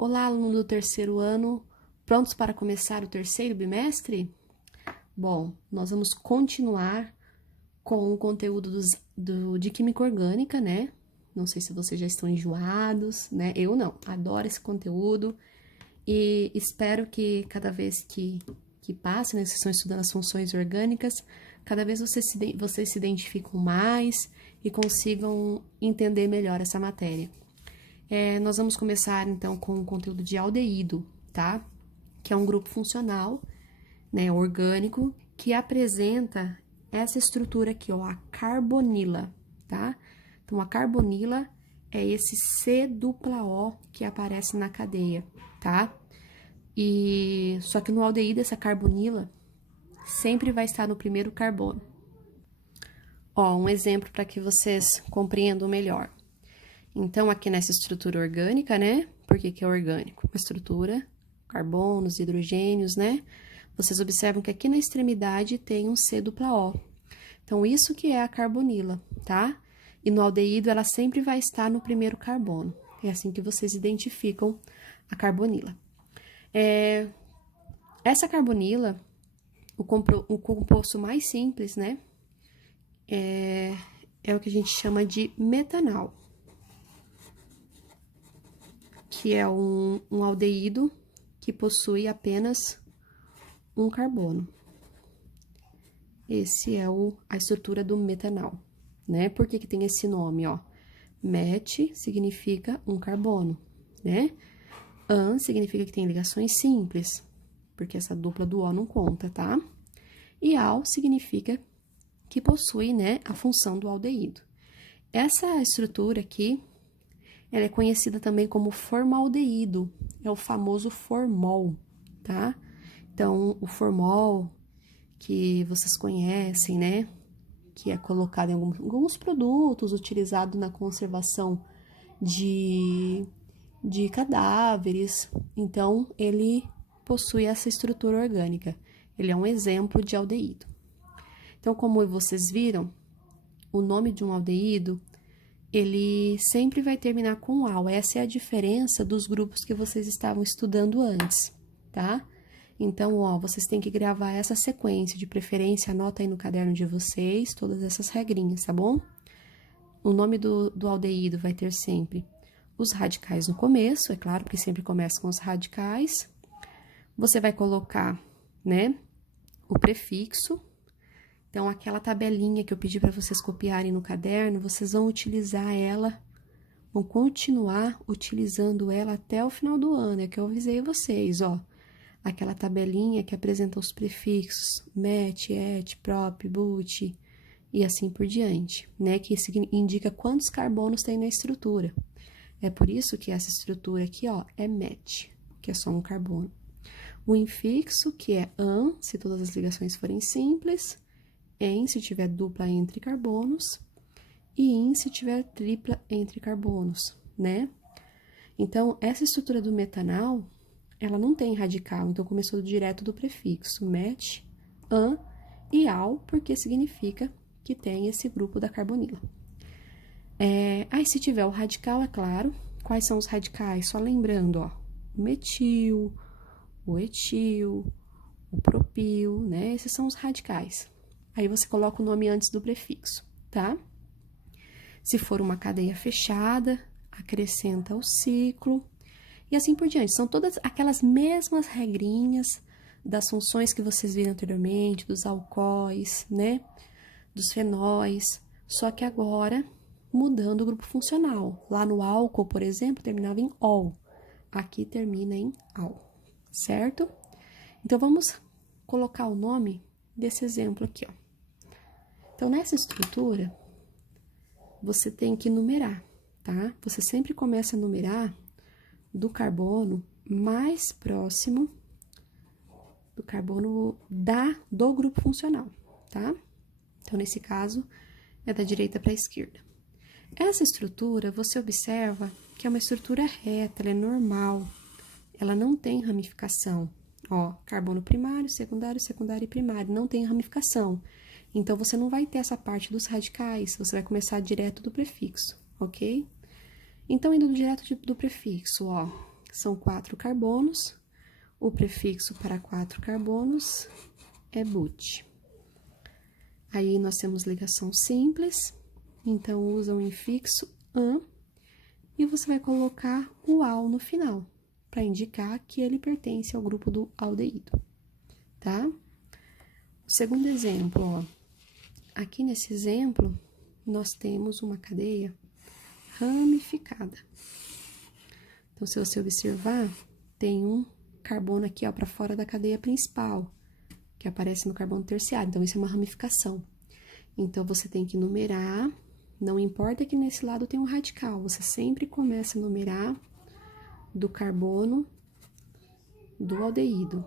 Olá, aluno do terceiro ano, prontos para começar o terceiro bimestre? Bom, nós vamos continuar com o conteúdo de Química Orgânica, né? Não sei se vocês já estão enjoados, né? Eu não, adoro esse conteúdo e espero que cada vez que passe, né, vocês estão estudando as funções orgânicas, cada vez vocês se identificam mais e consigam entender melhor essa matéria. Nós vamos começar, então, com o conteúdo de aldeído, tá? Que é um grupo funcional, né, orgânico, que apresenta essa estrutura aqui, ó, a carbonila, tá? Então, a carbonila é esse C-O que aparece na cadeia, tá? Só que no aldeído, essa carbonila sempre vai estar no primeiro carbono. Ó, um exemplo para que vocês compreendam melhor. Então, aqui nessa estrutura orgânica, né? Por que é orgânico? Uma estrutura, carbonos, hidrogênios, né? Vocês observam que aqui na extremidade tem um C-O. Então, isso que é a carbonila, tá? E no aldeído, ela sempre vai estar no primeiro carbono. É assim que vocês identificam a carbonila. Essa carbonila, o composto mais simples, né? É o que a gente chama de metanal, que é um aldeído que possui apenas um carbono. Esse é a estrutura do metanal, né? Por que tem esse nome, ó? Met significa um carbono, né? An significa que tem ligações simples, porque essa dupla do O não conta, tá? E al significa que possui, né, a função do aldeído. Essa estrutura aqui, ela é conhecida também como formaldeído, é o famoso formol, tá? Então, o formol, que vocês conhecem, né? Que é colocado em alguns produtos, utilizado na conservação de cadáveres. Então, ele possui essa estrutura orgânica. Ele é um exemplo de aldeído. Então, como vocês viram, o nome de um aldeído, ele sempre vai terminar com al. Essa é a diferença dos grupos que vocês estavam estudando antes, tá? Então, ó, vocês têm que gravar essa sequência, de preferência, anota aí no caderno de vocês todas essas regrinhas, tá bom? O nome do aldeído vai ter sempre os radicais no começo, é claro, porque sempre começa com os radicais. Você vai colocar, né, o prefixo. Então, aquela tabelinha que eu pedi para vocês copiarem no caderno, vocês vão utilizar ela, vão continuar utilizando ela até o final do ano, é que eu avisei vocês, ó. Aquela tabelinha que apresenta os prefixos met, et, prop, but e assim por diante, né? Que indica quantos carbonos tem na estrutura. É por isso que essa estrutura aqui, ó, é met, que é só um carbono. O infixo, que é an, se todas as ligações forem simples, en, se tiver dupla entre carbonos, e in, se tiver tripla entre carbonos, né? Então, essa estrutura do metanal, ela não tem radical, então começou direto do prefixo met, an e al, porque significa que tem esse grupo da carbonila. Aí, se tiver o radical, é claro, quais são os radicais? Só lembrando, ó, o metil, o etil, o propil, né? Esses são os radicais. Aí, você coloca o nome antes do prefixo, tá? Se for uma cadeia fechada, acrescenta o ciclo, e assim por diante. São todas aquelas mesmas regrinhas das funções que vocês viram anteriormente, dos alcoóis, né? Dos fenóis, só que agora mudando o grupo funcional. Lá no álcool, por exemplo, terminava em ol. Aqui termina em al, certo? Então, vamos colocar o nome desse exemplo aqui, ó. Então, nessa estrutura, você tem que numerar, tá? Você sempre começa a numerar do carbono mais próximo do carbono do grupo funcional, tá? Então, nesse caso, é da direita para a esquerda. Essa estrutura, você observa que é uma estrutura reta, ela é normal, ela não tem ramificação. Ó, carbono primário, secundário e primário, não tem ramificação. Então, você não vai ter essa parte dos radicais, você vai começar direto do prefixo, ok? Então, indo direto do prefixo, ó, são 4 carbonos, o prefixo para 4 carbonos é but. Aí, nós temos ligação simples, então, usa o infixo an, e você vai colocar o al no final, para indicar que ele pertence ao grupo do aldeído, tá? O segundo exemplo, ó, aqui nesse exemplo, nós temos uma cadeia ramificada. Então, se você observar, tem um carbono aqui, ó, para fora da cadeia principal, que aparece no carbono terciário. Então, isso é uma ramificação. Então, você tem que numerar, não importa que nesse lado tem um radical, você sempre começa a numerar do carbono do aldeído,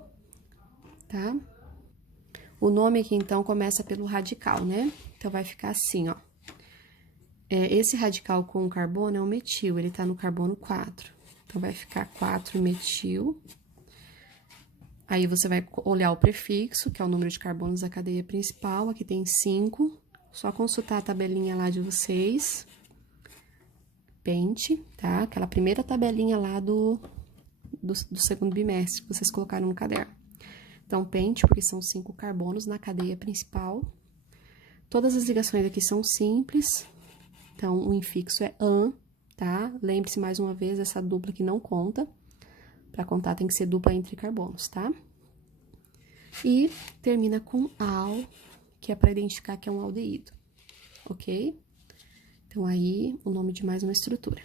tá? O nome aqui, então, começa pelo radical, né? Então, vai ficar assim, ó. Esse radical com carbono é o metil, ele tá no carbono 4. Então, vai ficar 4-metil. Aí, você vai olhar o prefixo, que é o número de carbonos da cadeia principal. Aqui tem 5. Só consultar a tabelinha lá de vocês. Pente, tá? Aquela primeira tabelinha lá do segundo bimestre, que vocês colocaram no caderno. Então, pente, porque são 5 carbonos na cadeia principal. Todas as ligações aqui são simples. Então, o infixo é an, tá? Lembre-se mais uma vez, essa dupla que não conta. Para contar, tem que ser dupla entre carbonos, tá? E termina com al, que é para identificar que é um aldeído, ok? Então, aí, o nome de mais uma estrutura.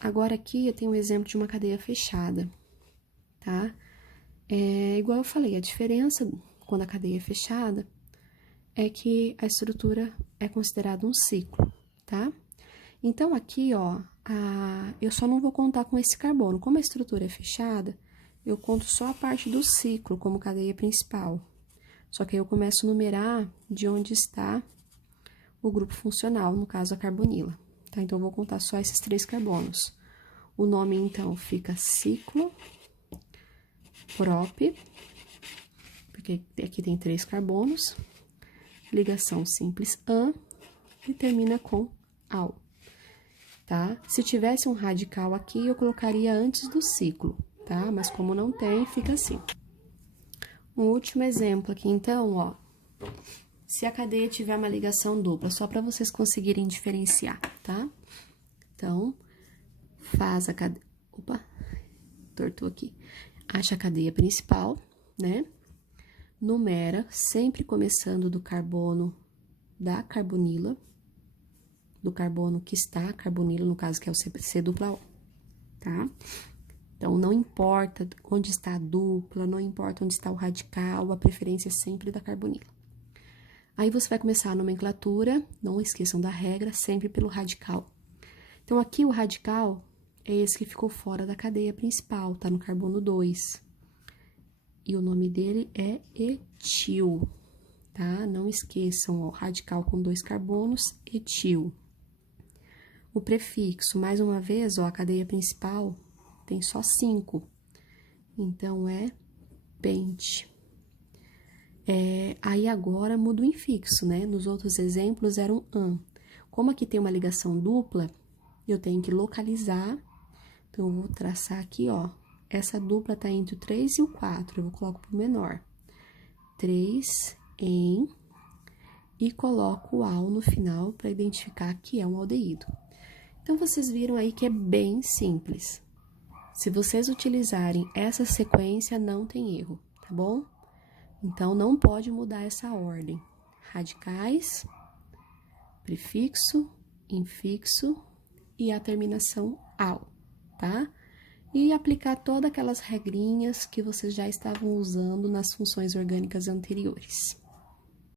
Agora, aqui, eu tenho um exemplo de uma cadeia fechada, tá? Igual eu falei, a diferença quando a cadeia é fechada é que a estrutura é considerada um ciclo, tá? Então, aqui, ó, eu só não vou contar com esse carbono. Como a estrutura é fechada, eu conto só a parte do ciclo como cadeia principal. Só que aí eu começo a numerar de onde está o grupo funcional, no caso a carbonila, tá? Então, eu vou contar só esses 3 carbonos. O nome, então, fica ciclo prop, porque aqui tem 3 carbonos, ligação simples an, e termina com al, tá? Se tivesse um radical aqui, eu colocaria antes do ciclo, tá? Mas como não tem, fica assim. Um último exemplo aqui, então, ó. Se a cadeia tiver uma ligação dupla, só para vocês conseguirem diferenciar, tá? Então, faz a cadeia... Opa, tortou aqui. Acha a cadeia principal, né? Numera, sempre começando do carbono da carbonila, do carbono que está carbonila, no caso que é o C dupla O, tá? Então, não importa onde está a dupla, não importa onde está o radical, a preferência é sempre da carbonila. Aí, você vai começar a nomenclatura, não esqueçam da regra, sempre pelo radical. Então, aqui o radical é esse que ficou fora da cadeia principal, tá no carbono 2. E o nome dele é etil, tá? Não esqueçam, ó, radical com 2 carbonos, etil. O prefixo, mais uma vez, ó, a cadeia principal tem só 5. Então, é pente. Aí, agora, muda o infixo, né? Nos outros exemplos, era um an. Como aqui tem uma ligação dupla, eu tenho que localizar. Então, eu vou traçar aqui, ó. Essa dupla tá entre o 3 e o 4. Eu coloco pro menor. 3 em... E coloco o al no final para identificar que é um aldeído. Então, vocês viram aí que é bem simples. Se vocês utilizarem essa sequência, não tem erro, tá bom? Então, não pode mudar essa ordem. Radicais, prefixo, infixo e a terminação al, tá? E aplicar todas aquelas regrinhas que vocês já estavam usando nas funções orgânicas anteriores.